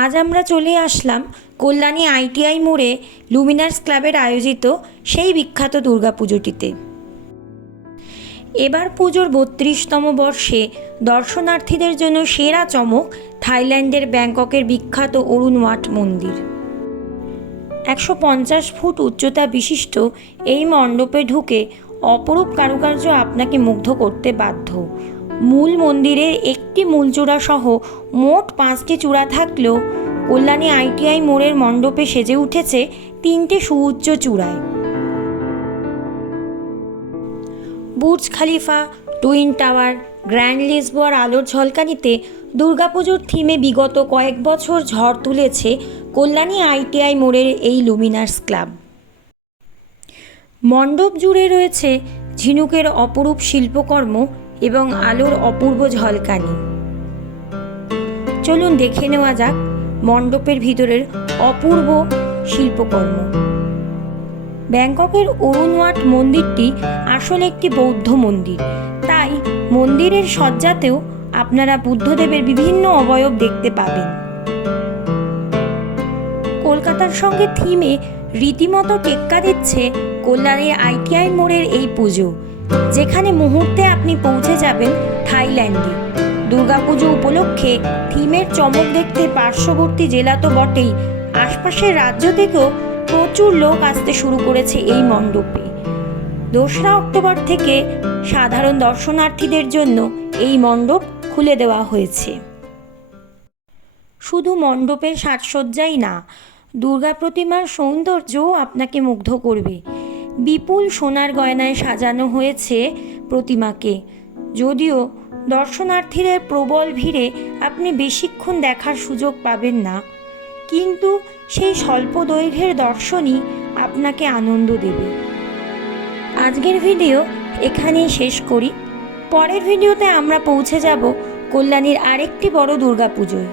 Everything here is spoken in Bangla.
আজ আমরা চলে আসলাম কল্যাণী আইটিআই মোড়ে লুমিনার্স ক্লাবের আয়োজিত সেই বিখ্যাত দুর্গাপুজোটিতে। এবার পুজোর ৩২তম বর্ষে দর্শনার্থীদের জন্য সেরা চমক থাইল্যান্ডের ব্যাংককের বিখ্যাত অরুণ ওয়াট মন্দির। ১৫০ ফুট উচ্চতা বিশিষ্ট এই মণ্ডপে ঢুকে অপরূপ কারুকার্য আপনাকে মুগ্ধ করতে বাধ্য। মূল মন্দিরের একটি মূল চূড়া সহ মোট ৫টি চূড়া থাকলেও কল্যাণী আইটিআই মোড়ের মণ্ডপে সেজে উঠেছে ৩টে সুউচ্চ চূড়ায়। বুর্জ খালিফা, টুইন টাওয়ার, গ্র্যান্ড লিসবোয়ার আলোর ঝলকানিতে দুর্গাপুজোর থিমে বিগত কয়েক বছর ঝড় তুলেছে কল্যাণী আইটিআই মোড়ের এই লুমিনার্স ক্লাব। মণ্ডপ জুড়ে রয়েছে ঝিনুকের অপরূপ শিল্পকর্ম এবং আলোর অপূর্ব ঝলকানি। চলুন দেখে নেওয়া যাক মণ্ডপের ভিতরের অপূর্ব শিল্পকর্ম। ব্যাংককের অরুণ ওয়াট মন্দিরটি আসলে একটি বৌদ্ধ মন্দির, তাই মন্দিরের সজ্জাতেও আপনারা বুদ্ধদেবের বিভিন্ন অবয়ব দেখতে পাবেন। কলকাতার সঙ্গে থিমে রীতিমতো টেক্কা দিচ্ছে কল্যাণীর আইটিআই মোড়ের এই পুজো, যেখানে মুহূর্তে আপনি পৌঁছে যাবেন থাইল্যান্ডে। দুর্গাপুজো উপলক্ষে থিমের চমক দেখতে পার্শ্ববর্তী জেলা তো বটেই, আশপাশের রাজ্য থেকেও প্রচুর লোক আসতে শুরু করেছে এই মণ্ডপে। ২রা অক্টোবর থেকে সাধারণ দর্শনার্থীদের জন্য এই মণ্ডপ খুলে দেওয়া হয়েছে। শুধু মণ্ডপের সাজসজ্জাই না, দুর্গা প্রতিমার সৌন্দর্যও আপনাকে মুগ্ধ করবে। বিপুল সোনার গয়নায় সাজানো হয়েছে প্রতিমাকে। যদিও দর্শনার্থীদের প্রবল ভিড়ে আপনি বেশিক্ষণ দেখার সুযোগ পাবেন না, কিন্তু সেই স্বল্প দৈর্ঘ্যের দর্শনই আপনাকে আনন্দ দেবে। আজকের ভিডিও এখানেই শেষ করি। পরের ভিডিওতে আমরা পৌঁছে যাব কল্যাণীর আরেকটি বড় দুর্গাপুজোয়।